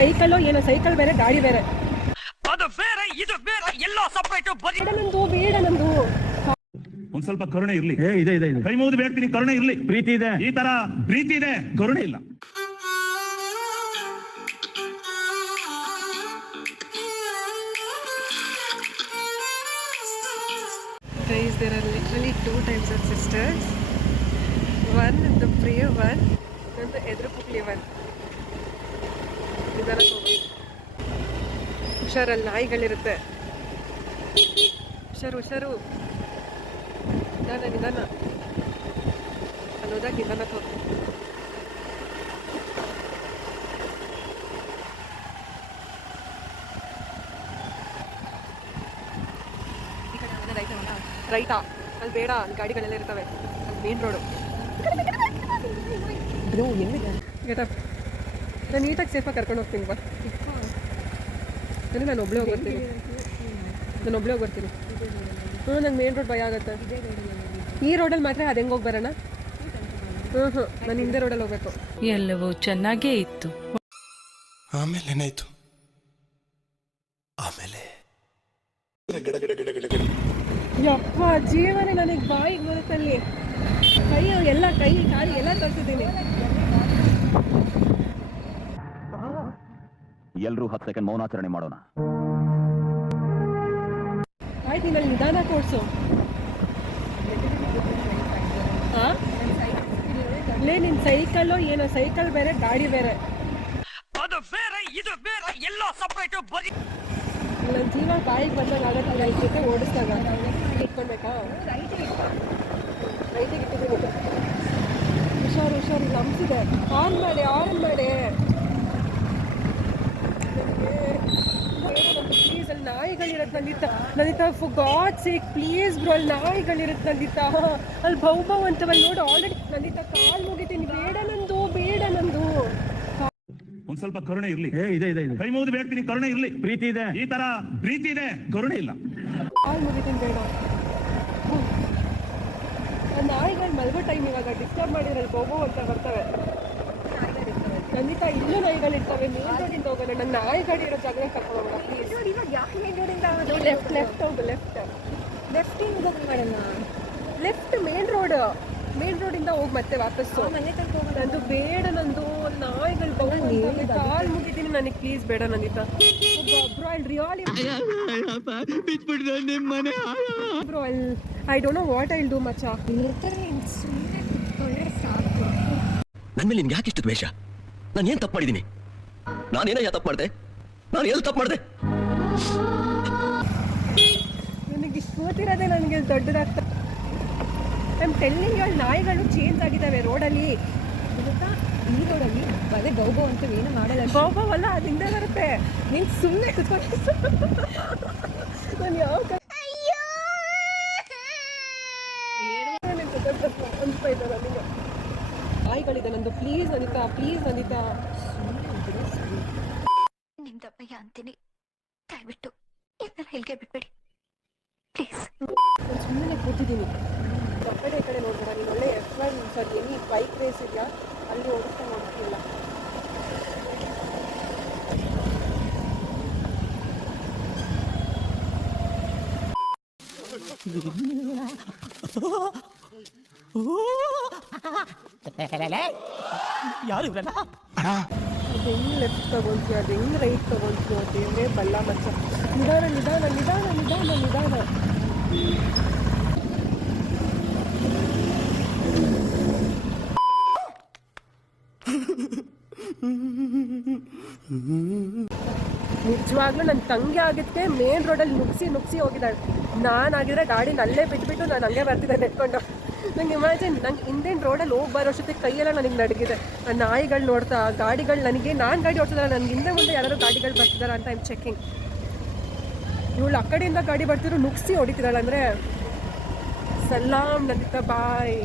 Cycle ಏನೋ cycle ಬೇರೆ ಗಾಡಿ ಬೇರೆ ಅದು ಬೇರೆ ಇದು ಬೇರೆ ಎಲ್ಲೋ ಸಪರೇಟ್ ಬೇಡ ನಂದು ಒಂದ್ ಸ್ವಲ್ಪ ಕರುಣೆ ಇರ್ಲಿ. ಇದೆ ಇದೆ ಇದೆ. ಕೈ ಮುಗಿದು ಬೇಡ್ತೀನಿ, ಕರುಣೆ ಇರ್ಲಿ. ಪ್ರೀತಿ ಇದೆ, ಈ ತರ ಪ್ರೀತಿ ಇದೆ, ಕರುಣೆ ಇಲ್ಲ. Guys, there are literally 2 types of sisters. One, the prayer one, and the edrupukli one. ನಿಧಾನ ಹೋಗಿ. ಹುಷಾರಲ್ಲಿ ನಾಯಿಗಳಿರುತ್ತೆ. ಹುಷಾರು ನಿಧಾನ ಅಲ್ಲಿ ಹೋದಾಗ ನಿಧಾನಕ್ಕೆ ಹೋಗಿ. ರೈಟಾ ಅಲ್ಲಿ ಬೇಡ, ಅಲ್ಲಿ ಗಾಡಿಗಳೆಲ್ಲ ಇರ್ತವೆ, ಅಲ್ಲಿ ಮೇನ್ ರೋಡು. ಗೆಟಪ್ ನಾನು ನೀಟಾಗಿ ಸೇಫಾಗಿ ಕರ್ಕೊಂಡು ಹೋಗ್ತೀನಿ ಬಾ. ನಾನು ಒಬ್ಬಳೇ ಹೋಗ್ಬರ್ತೀನಿ. ನಂಗೆ ಮೇನ್ ರೋಡ್ ಭಯ ಆಗುತ್ತೆ. ಈ ರೋಡಲ್ಲಿ ಮಾತ್ರ ಅದು ಹೆಂಗೆ ಹೋಗಿ ಬರೋಣ? ನಾನು ಹಿಂದೆ ರೋಡಲ್ಲಿ ಹೋಗ್ಬೇಕು. ಎಲ್ಲವೂ ಚೆನ್ನಾಗೇ ಇತ್ತು. ಆಮೇಲೆ ಏನಾಯ್ತು? ಆಮೇಲೆ ಯಪ್ಪ ಜೀವನೇ ನನಗೆ ಬಾಯಿಗೆ ಬರುತ್ತಲ್ಲಿ. ಕೈ ಎಲ್ಲ ಕೈ ಕಾಲು ಎಲ್ಲ ತೋರಿಸಿದ್ದೀನಿ. ಎಲ್ಲರೂ 10 ಸೆಕೆಂಡ್ ಮೌನಾಚರಣೆ ಮಾಡೋಣ. ಆಯ್ತು, ನೀನಲ್ಲಿ ನಿಧಾನ ತೋರಿಸು. ಲೇ ನಿನ್ನ ಸೈಕಲ್ಲು ಏನೋ ಸೈಕಲ್ ಬೇರೆ ಗಾಡಿ ಬೇರೆ. ಅದು ಬೇರೆ ಇದು ಬೇರೆ ಎಲ್ಲೋ ಸಪರೇಟ್ ಬರೀ ನನ್ನ ಜೀವ ಬಾಯಿಗೆ ಬಂದಾಗ ಆಗತ್ತಿಲ್ಲ. ಈ ಜೊತೆ ಓಡಿಸ್ದಾಗ ಇಟ್ಕೊಳ್ಬೇಕಾ? ರೈಟಿಗೆ ಇಟ್ಟಿದ್ದೀನಿ. ಹುಷಾರು ಲಂಪ್ಸಿದೆ. ಆನ್ ಮಾಡಿ ಪ್ಲೀಸ್. ಅಲ್ಲಿ ನಾಯಿಗಳಿರುತ್ತೆ Nandita for God sake please bro. ಅಲ್ಲಿ ನಾಯಿಗಳಿರುತ್ತೆ ನಂದಿತ. ಅಲ್ಲಿ ಬೌ ಅಂತವಲ್ಲಿ ನೋಡು. ಆಲ್ರೆಡಿ ನಂದಿತ ಕಾಲು ಮುಗಿತೀನಿ. ಬೇಡ ನಂದು ಒಂದ್ ಸ್ವಲ್ಪ ಕರುಣೆ ಇರ್ಲಿ. ಇದೆ ಇದೆ ಇದೆ. ಕೈ ಮುಗಿದು ಬೇಡ್ತೀನಿ, ಕರುಣೆ ಇರ್ಲಿ. ಪ್ರೀತಿ ಇದೆ, ಈ ತರ ಪ್ರೀತಿ ಇದೆ, ಕರುಣೆ ಇಲ್ಲ. ಕಾಲು ಮುಗಿತೀನಿ, ಬೇಡ. ನಾಯಿಗಳು ಮಲ್ಗೋ ಟೈಮ್ ಇವಾಗ ಡಿಸ್ಟರ್ಬ್ ಮಾಡಿದ್ರೆ ಬೌ ಅಂತ ಬರ್ತವೆ. ಖಂಡಿತ ಇಲ್ಲೂ ನಾಯಿಗಳಿರ್ತವೆ. ಮೇನ್ ರೋಡಿಂದ ಹೋಗೋಣ. ನನ್ನ ನಾಯಿ ಗಾಡಿ ಇರೋ ಜಾಗ ಕರ್ಕೊಂಡು ಹೋಗೋಣ ಪ್ಲೀಸ್. ಲೆಫ್ಟ್ ಹೋಗು. ಲೆಫ್ಟ್ ಮೇನ್ ರೋಡಿಂದ ಹೋಗಿ ಮತ್ತೆ ವಾಪಸ್ಸು. ನಂದು ಬೇಡ, ನಂದು ನಾಯಿಗಳು ಕಾಲು ಮುಗಿತೀನಿ. ನನಗೆ ಪ್ಲೀಸ್ ಬೇಡ Nandita bro. I don't know what I will do ಮಚ್ಚ. ನನ್ನ ಮೇಲೆ ನಿಮ್ಗೆ ಯಾಕೆ ಇಷ್ಟು ದ್ವೇಷ? ನಾನು ಏನು ತಪ್ಪು ಮಾಡಿದ್ದೀನಿ? ನಾನೇನಯ್ಯ ತಪ್ಪು ಮಾಡಿದೆ? ನಾನು ಎಲ್ಲಿ ತಪ್ಪು ಮಾಡಿದೆ? ನನಗೆ ಇಷ್ಟು ಗೊತ್ತಿರೋದೇ ನನಗೆ ದೊಡ್ಡದಾಗ್ತದೆ. ನಮ್ಮ ಟೆಲ್ಲಿಂಗ್ ಹೇಳಿ ನಾಯಿಗಳು ಚೇಂಜ್ ಆಗಿದ್ದಾವೆ ರೋಡಲ್ಲಿ. ಈ ರೋಡಲ್ಲಿ ಅದೇ ಗೌಬ ಅಂತ ಏನು ಮಾಡಲ್ಲ. ಗೌಬವಲ್ಲ, ಅದು ಹಿಂದೆ ಬರುತ್ತೆ. ನೀನು ಸುಮ್ಮನೆ ನಾನು ಯಾವ ಅನ್ಸ್ತಾ ನನಗೆ. ನಾಯಿಗಳಿದೆ ನಂದು. ಪ್ಲೀಸ್ ನಂದಿತಾ. ನಿಮ್ದಪ್ಪಯ್ಯ ಅಂತೀನಿ, ದಯವಿಟ್ಟು ಇದನ್ನ ಹೇಳಿಗೆ ಬಿಟ್ಬಿಡಿ ಪ್ಲೀಸ್. ನಾನು ಸುಮ್ಮನೆ ಕೂತಿದ್ದೀನಿ. ಕಪ್ಪಡೆ ಕಡೆ ನೋಡ್ಬೇಡ. ನೀನು ಒಳ್ಳೆ F1 ಎನಿ ಬೈಕ್ ರೇಸ್ ಇದೆಯಾ ಅಲ್ಲಿ ಓಡಿಸ್ತಾ ನೋಡ್ತಿಲ್ಲ. ಯಾರು ಇವ್ರಲ್ಲ? ಅದು ಹೆಂಗೆ ಲೆಫ್ಟ್ ತಗೊಳ್ತೀಯ, ಅದು ಹೆಂಗೆ ರೈಟ್ ತಗೊಳ್ತೀಯ? ದೇವರೇ ಬಲ್ಲ ಮಚ್ಚ. ನಿಧಾನ. ನಿಜವಾಗ್ಲೂ ನನ್ನ ತಂಗಿ ಆಗಿದ್ದಕ್ಕೆ ಮೇನ್ ರೋಡಲ್ಲಿ ನುಗ್ಸಿ ಹೋಗಿದ್ದಾಳೆ. ನಾನಾಗಿದ್ರೆ ಗಾಡಿನ ಅಲ್ಲೇ ಬಿಟ್ಬಿಟ್ಟು ನಾನು ಹಂಗೆ ಬರ್ತಿದ್ದೆ ನೆಟ್ಕೊಂಡು. ನಂಗೆ ಇಮ್ಯಾಜಿನ್, ನಂಗೆ ಹಿಂದಿನ ರೋಡಲ್ಲಿ ಹೋಗಿ ಬರೋ ಅಷ್ಟೊತ್ತಿಗೆ ಕೈಯೆಲ್ಲ ನನಗೆ ನಡಗಿದೆ. ನಾಯಿಗಳು ನೋಡ್ತಾ ಗಾಡಿಗಳು ನನಗೆ, ನಾನು ಗಾಡಿ ಓಡ್ತಿದ್ದಾರೆ, ನನಗೆ ಹಿಂದೆ ಮುಂದೆ ಯಾರು ಗಾಡಿಗಳು ಬರ್ತಿದ್ದಾರೆ ಅಂತ ಐಮ್ ಚೆಕಿಂಗ್. ಇವಳು ಆ ಕಡೆಯಿಂದ ಗಾಡಿ ಬರ್ತಿದ್ರು ನುಗ್ಸಿ ಹೊಡಿತಿದ್ದಾಳೆ. ಅಂದರೆ ಸಲಾಮ್ ನಂದಿತಾ. ಬಾಯ್.